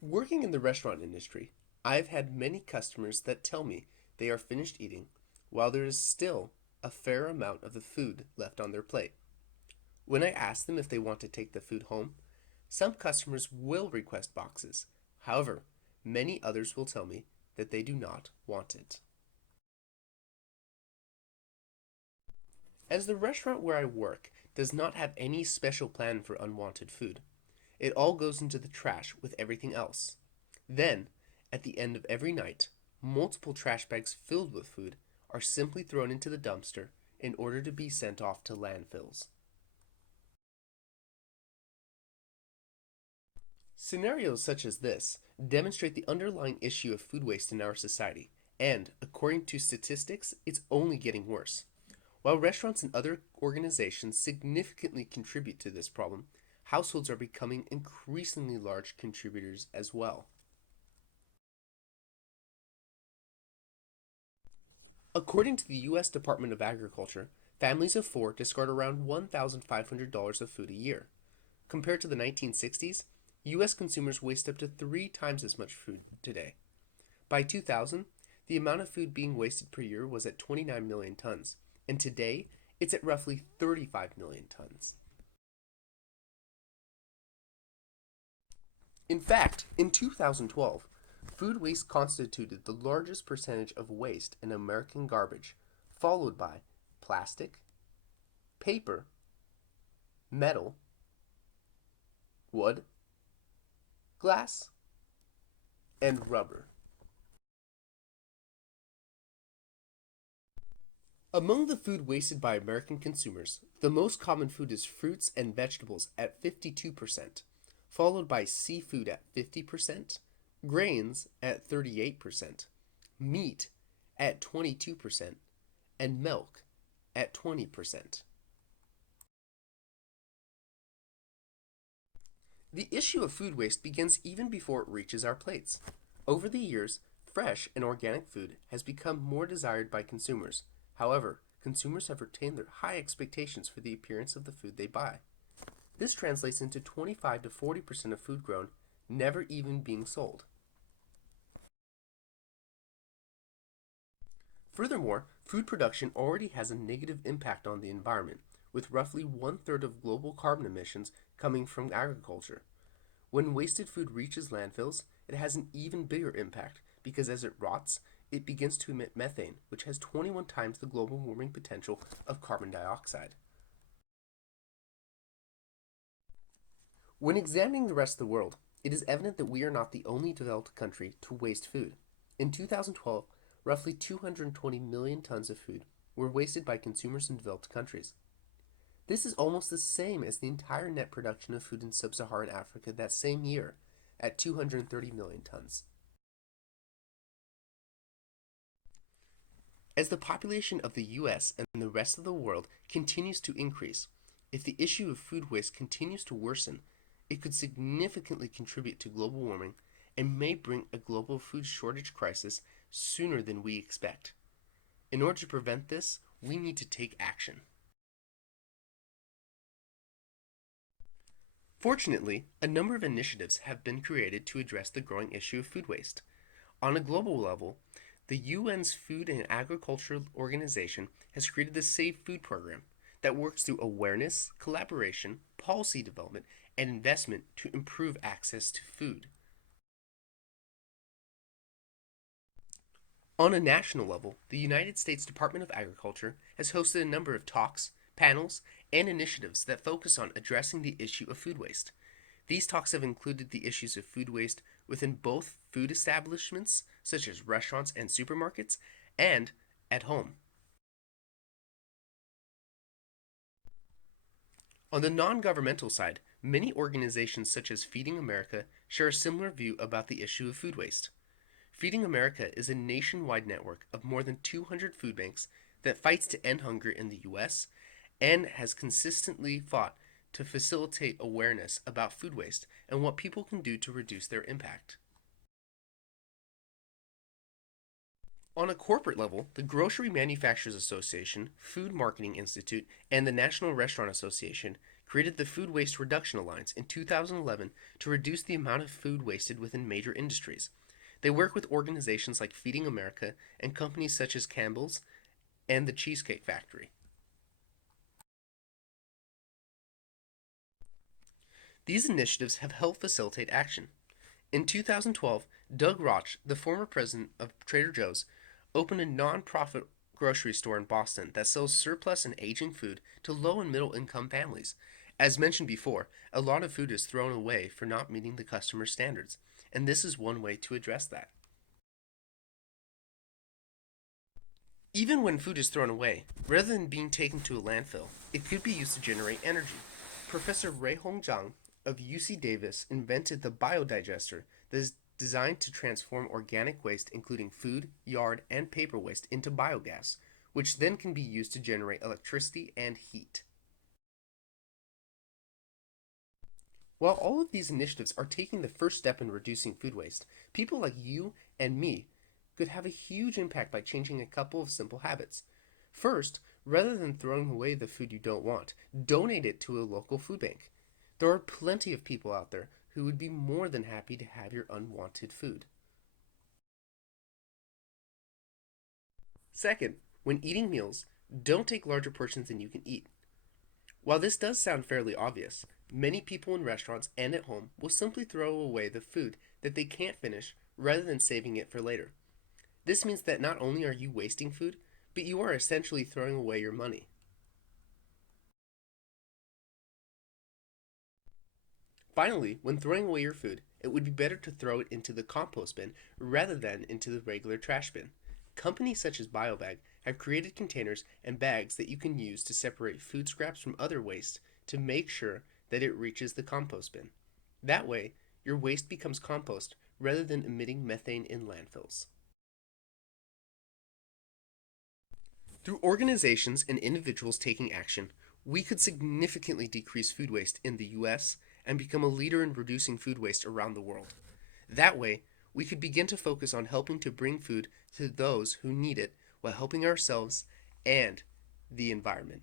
Working in the restaurant industry, I've had many customers that tell me they are finished eating while there is still a fair amount of the food left on their plate. When I ask them if they want to take the food home, some customers will request boxes. However, many others will tell me that they do not want it. As the restaurant where I work does not have any special plan for unwanted food, it all goes into the trash with everything else. Then, at the end of every night, multiple trash bags filled with food are simply thrown into the dumpster in order to be sent off to landfills. Scenarios such as this demonstrate the underlying issue of food waste in our society, and, according to statistics, it's only getting worse. While restaurants and other organizations significantly contribute to this problem, households are becoming increasingly large contributors as well. According to the U.S. Department of Agriculture, families of four discard around $1,500 of food a year. Compared to the 1960s, U.S. consumers waste up to 3 times as much food today. By 2000, the amount of food being wasted per year was at 29 million tons, and today it's at roughly 35 million tons. In fact, in 2012, food waste constituted the largest percentage of waste in American garbage, followed by plastic, paper, metal, wood, glass, and rubber. Among the food wasted by American consumers, the most common food is fruits and vegetables at 52%, followed by seafood at 50%, grains at 38%, meat at 22%, and milk at 20%. The issue of food waste begins even before it reaches our plates. Over the years, fresh and organic food has become more desired by consumers. However, consumers have retained their high expectations for the appearance of the food they buy. This translates into 25 to 40% of food grown never even being sold. Furthermore, food production already has a negative impact on the environment, with roughly 1/3 of global carbon emissions coming from agriculture. When wasted food reaches landfills, it has an even bigger impact because as it rots, it begins to emit methane, which has 21 times the global warming potential of carbon dioxide. When examining the rest of the world, it is evident that we are not the only developed country to waste food. In 2012, roughly 220 million tons of food were wasted by consumers in developed countries. This is almost the same as the entire net production of food in sub-Saharan Africa that same year, at 230 million tons. As the population of the US and the rest of the world continues to increase, if the issue of food waste continues to worsen, it could significantly contribute to global warming and may bring a global food shortage crisis sooner than we expect. In order to prevent this, we need to take action. Fortunately, a number of initiatives have been created to address the growing issue of food waste. On a global level, the UN's Food and Agriculture Organization has created the Safe Food Program that works through awareness, collaboration, policy development, and investment to improve access to food. On a national level, the United States Department of Agriculture has hosted a number of talks, panels, and initiatives that focus on addressing the issue of food waste. These talks have included the issues of food waste within both food establishments, such as restaurants and supermarkets, and at home. On the non governmental side, many organizations such as Feeding America share a similar view about the issue of food waste. Feeding America is a nationwide network of more than 200 food banks that fights to end hunger in the US and has consistently fought to facilitate awareness about food waste and what people can do to reduce their impact. On a corporate level, the Grocery Manufacturers Association, Food Marketing Institute, and the National Restaurant Association created the Food Waste Reduction Alliance in 2011 to reduce the amount of food wasted within major industries. They work with organizations like Feeding America and companies such as Campbell's and the Cheesecake Factory. These initiatives have helped facilitate action. In 2012, Doug Roch, the former president of Trader Joe's, opened a non-profit grocery store in Boston that sells surplus and aging food to low and middle income families. As mentioned before, a lot of food is thrown away for not meeting the customer standards, and this is one way to address that. Even when food is thrown away, rather than being taken to a landfill, it could be used to generate energy. Professor Ray Hong Zhang of UC Davis invented the biodigester that is designed to transform organic waste, including food, yard, and paper waste, into biogas, which then can be used to generate electricity and heat. While all of these initiatives are taking the first step in reducing food waste, people like you and me could have a huge impact by changing a couple of simple habits. First, rather than throwing away the food you don't want, donate it to a local food bank. There are plenty of people out there who would be more than happy to have your unwanted food. Second, when eating meals, don't take larger portions than you can eat. While this does sound fairly obvious, many people in restaurants and at home will simply throw away the food that they can't finish rather than saving it for later. This means that not only are you wasting food, but you are essentially throwing away your money. Finally, when throwing away your food, it would be better to throw it into the compost bin rather than into the regular trash bin. Companies such as BioBag have created containers and bags that you can use to separate food scraps from other waste to make sure that it reaches the compost bin. That way, your waste becomes compost rather than emitting methane in landfills. Through organizations and individuals taking action, we could significantly decrease food waste in the US and become a leader in reducing food waste around the world. That way, we could begin to focus on helping to bring food to those who need it while helping ourselves and the environment.